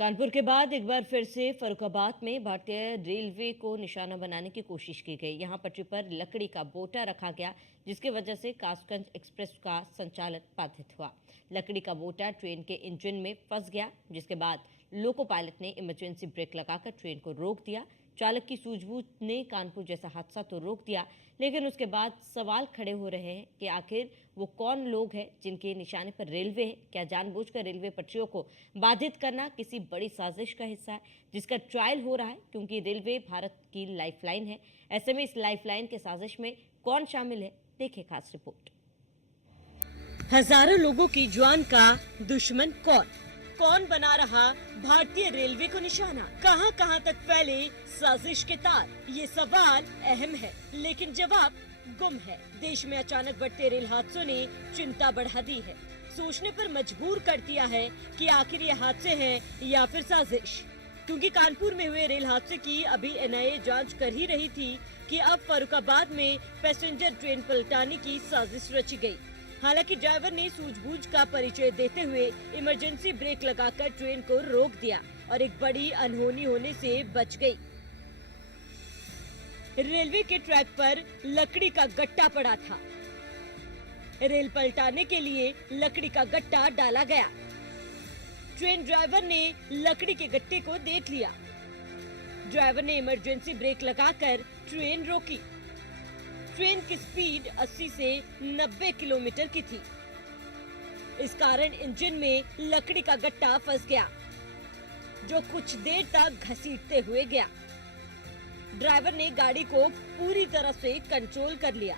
कानपुर के बाद एक बार फिर से फर्रुखाबाद में भारतीय रेलवे को निशाना बनाने की कोशिश की गई। यहां पटरी पर लकड़ी का बोटा रखा गया, जिसकी वजह से कासगंज एक्सप्रेस का संचालन बाधित हुआ। लकड़ी का बोटा ट्रेन के इंजन में फंस गया, जिसके बाद लोको पायलट ने इमरजेंसी ब्रेक लगाकर ट्रेन को रोक दिया। चालक की सूझबूझ ने कानपुर जैसा हादसा तो रोक दिया, लेकिन उसके बाद सवाल खड़े हो रहे हैं कि आखिर वो कौन लोग हैं जिनके निशाने पर रेलवे है। क्या जानबूझकर रेलवे पटरियों को बाधित करना किसी बड़ी साजिश का हिस्सा है, जिसका ट्रायल हो रहा है, क्योंकि रेलवे भारत की लाइफलाइन है। ऐसे में इस लाइफलाइन के साजिश में कौन शामिल है, देखिए खास रिपोर्ट। हजारों लोगों की जान का दुश्मन कौन बना रहा भारतीय रेलवे को निशाना? कहां कहां तक फैले साजिश के तार? ये सवाल अहम है, लेकिन जवाब गुम है। देश में अचानक बढ़ते रेल हादसों ने चिंता बढ़ा दी है, सोचने पर मजबूर कर दिया है कि आखिर ये हादसे हैं या फिर साजिश। क्योंकि कानपुर में हुए रेल हादसे की अभी एनआईए जांच कर ही रही थी कि अब फर्रुखाबाद में पैसेंजर ट्रेन पलटाने की साजिश रची गई। हालांकि ड्राइवर ने सूझबूझ का परिचय देते हुए इमरजेंसी ब्रेक लगाकर ट्रेन को रोक दिया और एक बड़ी अनहोनी होने से बच गई। रेलवे के ट्रैक पर लकड़ी का गट्टा पड़ा था। रेल पलटाने के लिए लकड़ी का गट्टा डाला गया। ट्रेन ड्राइवर ने लकड़ी के गट्टे को देख लिया। ड्राइवर ने इमरजेंसी ब्रेक लगाकर ट्रेन रोकी। ट्रेन की स्पीड 80 से 90 किलोमीटर की थी। इस कारण इंजन में लकड़ी का गट्टा फंस गया, जो कुछ देर तक घसीटते हुए गया। ड्राइवर ने गाड़ी को पूरी तरह से कंट्रोल कर लिया।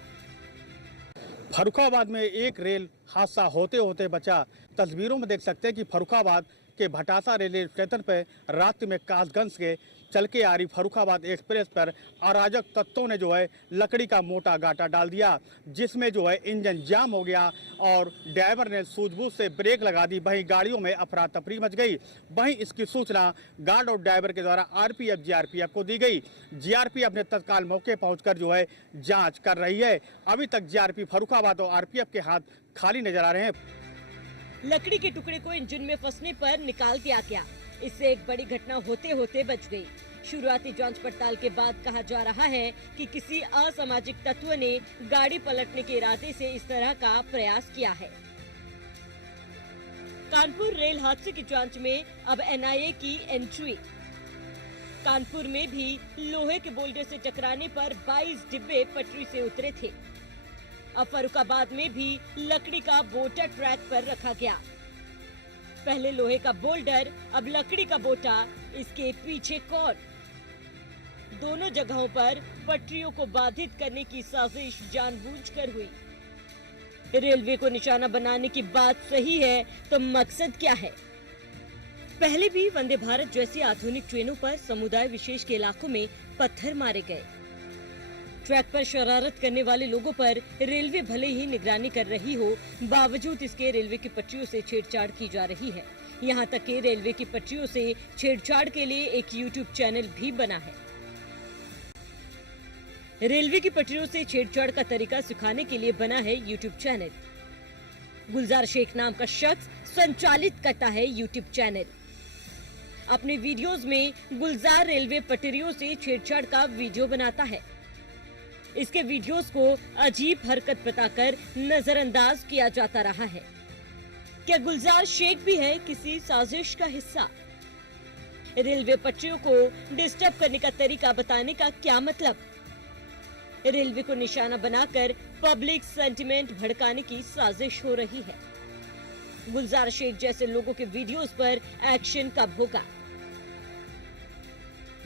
फर्रुखाबाद में एक रेल हादसा होते होते बचा। तस्वीरों में देख सकते हैं कि फर्रुखाबाद के भटासा रेलवे स्टेशन पर रात में कासगंज के चल के आ रही फर्रुखाबाद एक्सप्रेस पर अराजक तत्वों ने जो है लकड़ी का मोटा गाटा डाल दिया, जिसमें जो है इंजन जाम हो गया और ड्राइवर ने सूझबूझ से ब्रेक लगा दी। वहीं गाड़ियों में अफरा तफरी मच गई। वहीं इसकी सूचना गार्ड और ड्राइवर के द्वारा आरपीएफ जीआरपीएफ को दी गई। जीआरपीएफ ने तत्काल मौके पहुंचकर जो है जांच कर रही है। अभी तक जीआरपी फर्रुखाबाद और आरपीएफ के हाथ खाली नजर आ रहे हैं। लकड़ी के टुकड़े को इंजन में फंसने पर निकाल दिया गया। इससे एक बड़ी घटना होते होते बच गई। शुरुआती जांच पड़ताल के बाद कहा जा रहा है कि किसी असामाजिक तत्व ने गाड़ी पलटने के इरादे से इस तरह का प्रयास किया है। कानपुर रेल हादसे की जांच में अब एनआईए की एंट्री। कानपुर में भी लोहे के बोल्डर से टकराने पर 22 डिब्बे पटरी से उतरे थे। अब फर्रुखाबाद में भी लकड़ी का बोटा ट्रैक पर रखा गया। पहले लोहे का बोल्डर, अब लकड़ी का बोटा। इसके पीछे कौन? दोनों जगहों पर पटरियों को बाधित करने की साजिश जानबूझकर हुई। रेलवे को निशाना बनाने की बात सही है, तो मकसद क्या है? पहले भी वंदे भारत जैसी आधुनिक ट्रेनों पर समुदाय विशेष के इलाकों में पत्थर मारे गए। ट्रैक पर शरारत करने वाले लोगों पर रेलवे भले ही निगरानी कर रही हो, बावजूद इसके रेलवे की पटरियों से छेड़छाड़ की जा रही है। यहाँ तक कि रेलवे की पटरियों से छेड़छाड़ के लिए एक यूट्यूब चैनल भी बना है। रेलवे की पटरियों से छेड़छाड़ का तरीका सिखाने के लिए बना है यूट्यूब चैनल। गुलजार शेख नाम का शख्स संचालित करता है यूट्यूब चैनल। अपने वीडियोस में गुलजार रेलवे पटरियों से छेड़छाड़ का वीडियो बनाता है। इसके वीडियोस को अजीब हरकत बताकर नजरअंदाज किया जाता रहा है। क्या गुलजार शेख भी है किसी साजिश का हिस्सा? रेलवे पटरियों को डिस्टर्ब करने का तरीका बताने का क्या मतलब? रेलवे को निशाना बनाकर पब्लिक सेंटिमेंट भड़काने की साजिश हो रही है। गुलजार शेख जैसे लोगों के वीडियोस पर एक्शन कब होगा?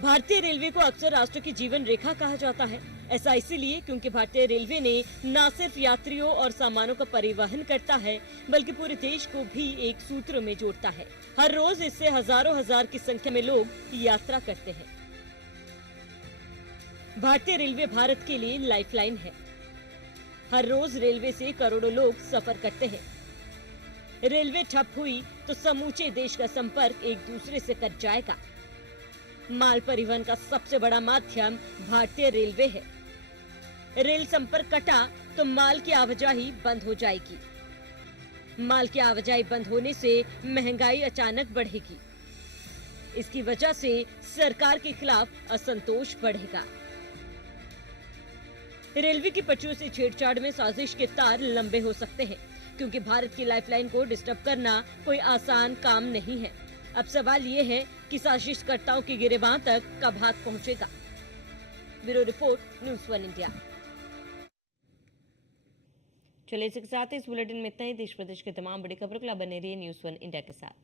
भारतीय रेलवे को अक्सर राष्ट्र की जीवन रेखा कहा जाता है। ऐसा इसीलिए क्योंकि भारतीय रेलवे ने न सिर्फ यात्रियों और सामानों का परिवहन करता है, बल्कि पूरे देश को भी एक सूत्र में जोड़ता है। हर रोज इससे हजारों हजार की संख्या में लोग यात्रा करते हैं। भारतीय रेलवे भारत के लिए लाइफलाइन है। हर रोज रेलवे से करोड़ों लोग सफर करते हैं। रेलवे ठप हुई तो समूचे देश का संपर्क एक दूसरे से कट जाएगा। माल परिवहन का सबसे बड़ा माध्यम भारतीय रेलवे है। रेल संपर्क कटा तो माल की आवाजाही बंद हो जाएगी। माल की आवाजाही बंद होने से महंगाई अचानक बढ़ेगी। इसकी वजह से सरकार के खिलाफ असंतोष बढ़ेगा। रेलवे की पटरियों से छेड़छाड़ में साजिश के तार लंबे हो सकते हैं, क्योंकि भारत की लाइफलाइन को डिस्टर्ब करना कोई आसान काम नहीं है। अब सवाल ये है कि साजिशकर्ताओं की गिरेबान तक कब हाथ पहुंचेगा। Bureau report, news 1 India. चलिए इसके साथ इस बुलेटिन में इतना ही। देश प्रदेश के तमाम बड़ी खबरों के लिए बने रहिए न्यूज़ 1 इंडिया के साथ।